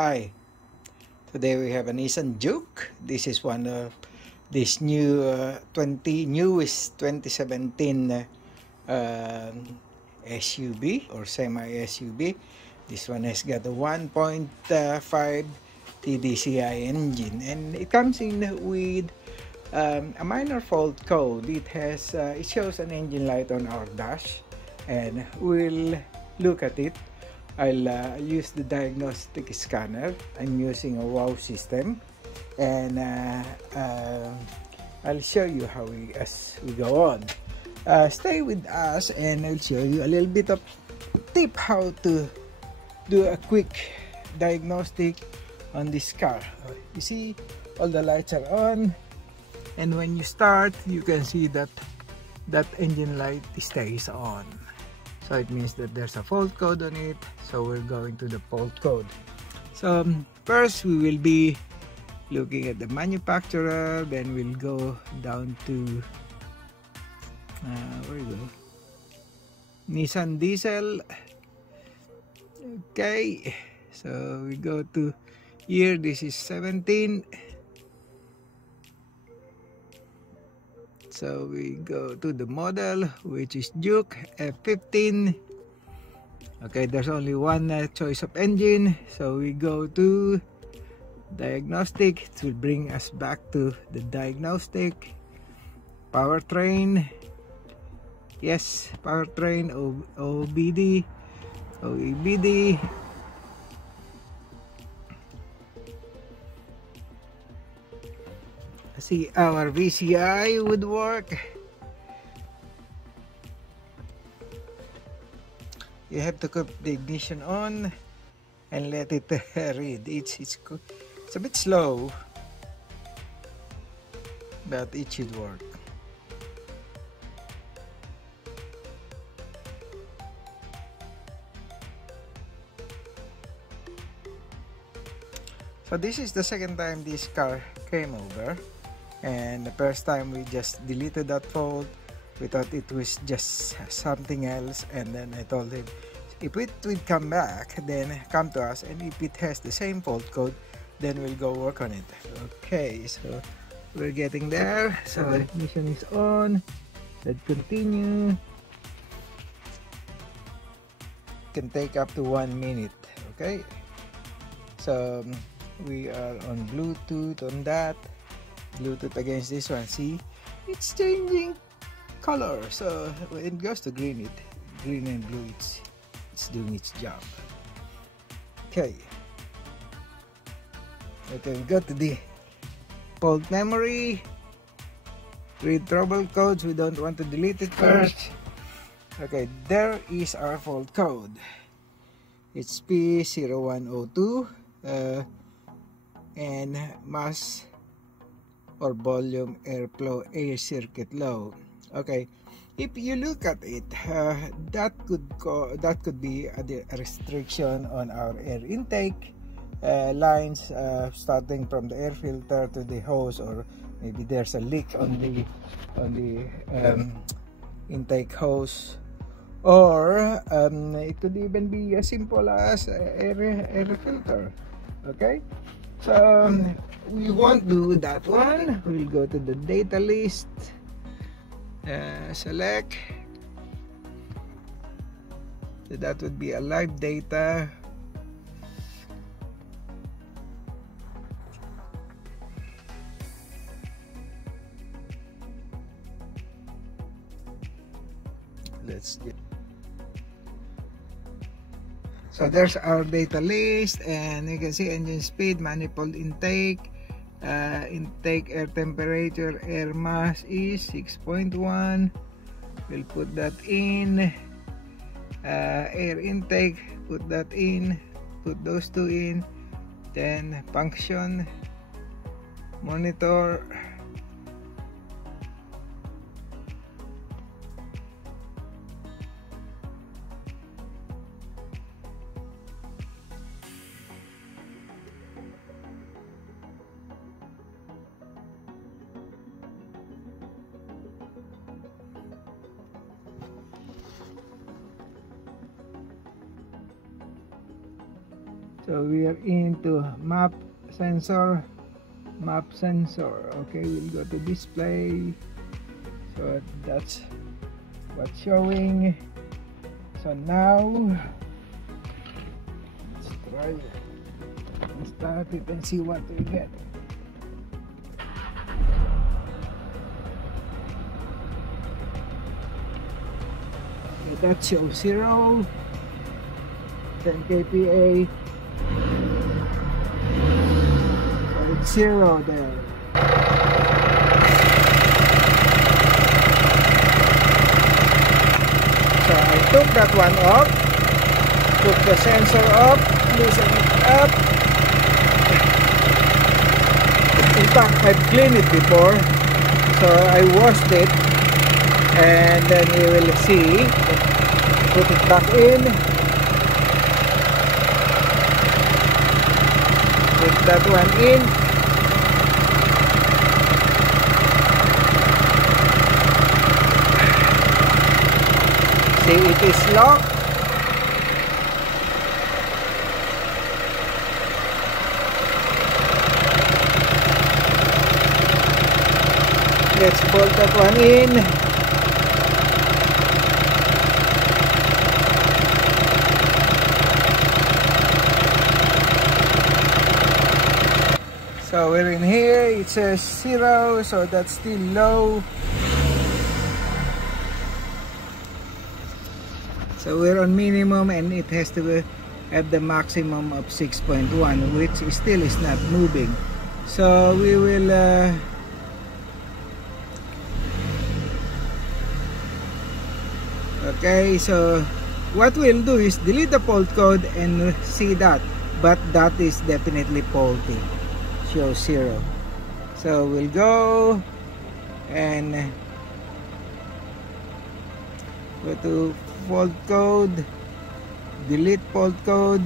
Hi, today we have a Nissan Juke. This is one of this new newest 2017 SUV or semi-SUV. This one has got a 1.5 TDCI engine, and it comes in with a minor fault code. It shows an engine light on our dash, and we'll look at it. I'll use the diagnostic scanner. I'm using a WOW system, and I'll show you how as we go on. Stay with us, and I'll show you a little bit of tip how to do a quick diagnostic on this car. You see, all the lights are on, and when you start, you can see that engine light stays on. So it means that there's a fault code on it. So we're going to the fault code. So first we will be looking at the manufacturer, then we'll go down to where we go? Nissan diesel. Okay, so we go to year. This is 17. So we go to the model, which is Juke F15. Okay, there's only one choice of engine, so we go to diagnostic. It will bring us back to the diagnostic. Powertrain, yes, powertrain, OBD, OEBD. See, our VCI would work. You have to keep the ignition on and let it read. It's a bit slow, but it should work. So this is the second time this car came over, and the first time we just deleted that fault. We thought it was just something else, and then I told him if it would come back, then come to us, and if it has the same fault code, then we'll go work on it. Okay, so we're getting there. So the ignition is on. Let's continue. It can take up to 1 minute. Okay, so we are on Bluetooth on that. Bluetooth against this one. See, it's changing color. So when it goes to green and blue, it's doing its job. Okay, we go to the fault memory. Read trouble codes. We don't want to delete it first. Okay, there is our fault code. It's P0102 and mass or volume airflow air circuit low. Okay, if you look at it, that could be a restriction on our air intake lines, starting from the air filter to the hose, or maybe there's a leak on the intake hose, or it could even be as simple as air filter. Okay, so we won't do that one. We'll go to the data list. Select, so that would be a live data. So there's our data list, and you can see engine speed, manifold intake, intake air temperature, air mass is 6.1. We'll put that in. Air intake, put that in, put those two in. Then function, monitor, So we are into map sensor. Okay, we'll go to display. So that's what's showing. So now let's try it and start it and see what we get. Okay, that shows 0, 10 kPa. So it's 0 there. So I took that one off, took the sensor off, loosen it up. In fact, I've cleaned it before, so I washed it, and then you will see. Put it back in. Put that one in. See, it is locked. Let's bolt that one in. So we're in here, it says 0, so that's still low. So we're on minimum, and it has to have the maximum of 6.1, which still is not moving. So we will okay, so what we'll do is delete the fault code and see that, but that is definitely faulty. Show 0. So we'll go and go to fault code, delete fault code.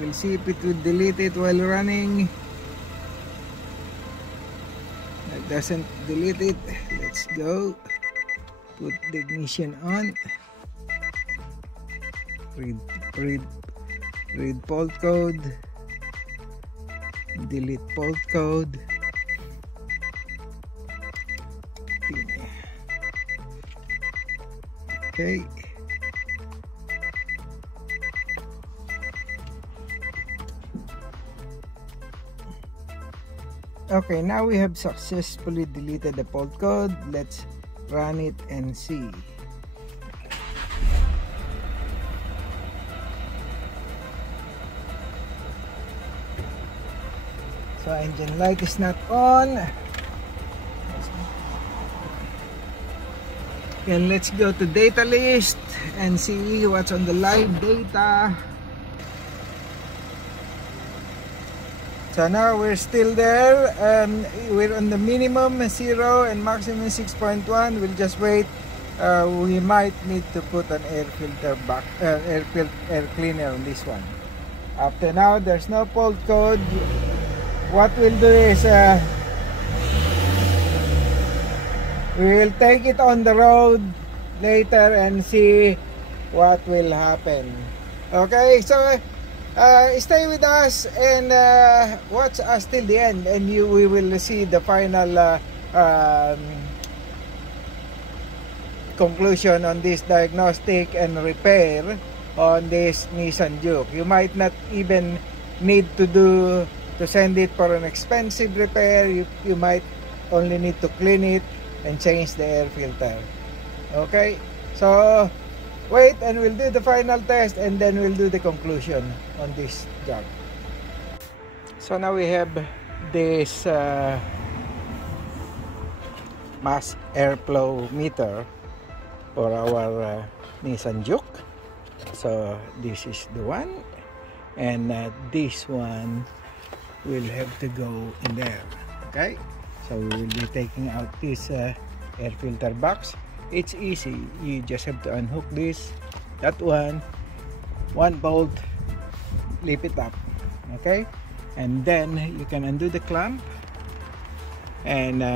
We'll see if it will delete it while running. It doesn't delete it. Let's go. Put the ignition on. Read fault code. Delete fault code. Okay. Okay, now we have successfully deleted the fault code. Let's run it and see. So engine light is not on. And let's go to data list and see what's on the live data. So now we're still there. We're on the minimum 0 and maximum 6.1. We'll just wait. We might need to put an air filter back, air cleaner on this one. After now, there's no fault code. What we'll do is we will take it on the road later and see what will happen. Okay, so stay with us and watch us till the end, and we will see the final conclusion on this diagnostic and repair on this Nissan Juke. You might not even need to send it for an expensive repair. You might only need to clean it and change the air filter. Okay, so wait and we'll do the final test, and then we'll do the conclusion on this job. So now we have this mass airflow meter for our Nissan Juke. So this is the one, and this one will have to go in there. Okay, so we will be taking out this air filter box. It's easy, you just have to unhook this, that one bolt, lift it up. Okay, and then you can undo the clamp and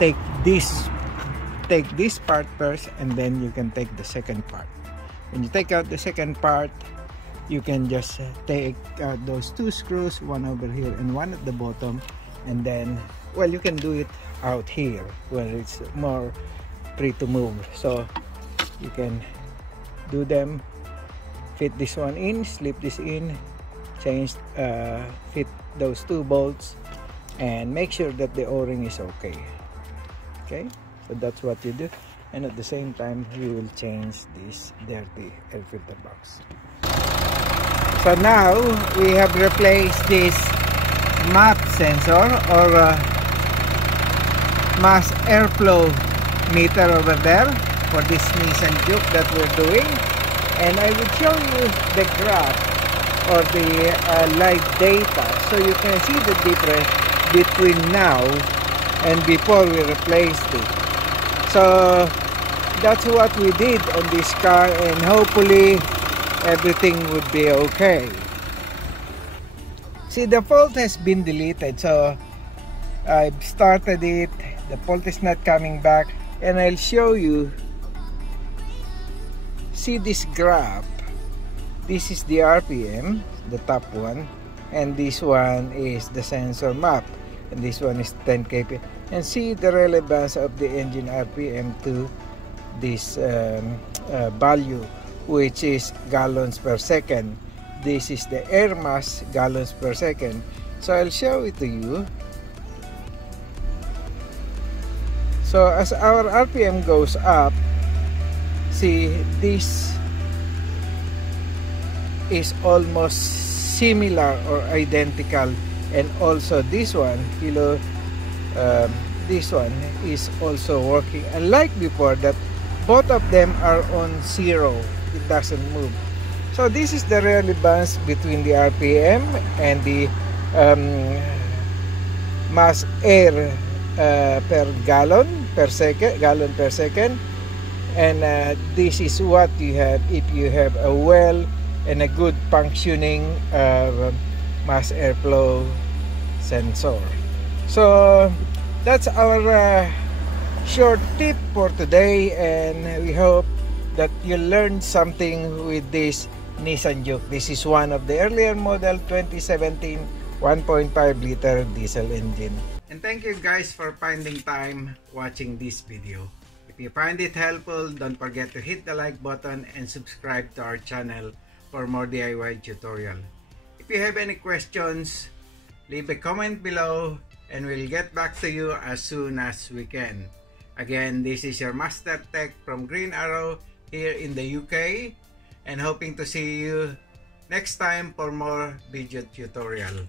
take this part first, and then you can take the second part. When you take out the second part, you can just take out those two screws, one over here and one at the bottom, and then, well, you can do it out here where it's more free to move. So you can do them, fit this one in, slip this in, change, fit those two bolts, and make sure that the o-ring is okay. So that's what you do, and at the same time you will change this dirty air filter box. So now we have replaced this MAP sensor, or mass airflow meter over there for this Nissan Juke that we're doing, and I will show you the graph or the live data so you can see the difference between now and before we replaced it. So that's what we did on this car, and hopefully everything would be okay. See, the fault has been deleted, so I've started it, the fault is not coming back, and I'll show you. See this graph, this is the RPM, the top one, and this one is the sensor map, and this one is 10 kpm, and see the relevance of the engine RPM to this value, which is gallons per second. This is the air mass, gallons per second. So I'll show it to you. So as our RPM goes up, see, this is almost similar or identical, and also this one, this one is also working, unlike before that both of them are on 0. It doesn't move. So this is the relevance between the RPM and the mass air per gallon per second, and this is what you have if you have a well and a good functioning mass airflow sensor. So that's our short tip for today, and we hope that you learned something with this Nissan Juke. This is one of the earlier model 2017 1.5 liter diesel engine. And thank you guys for finding time watching this video. If you find it helpful, don't forget to hit the like button and subscribe to our channel for more DIY tutorial. If you have any questions, leave a comment below and we'll get back to you as soon as we can. Again, this is your MasterTech from Green Arrow here in the UK, and hoping to see you next time for more video tutorial.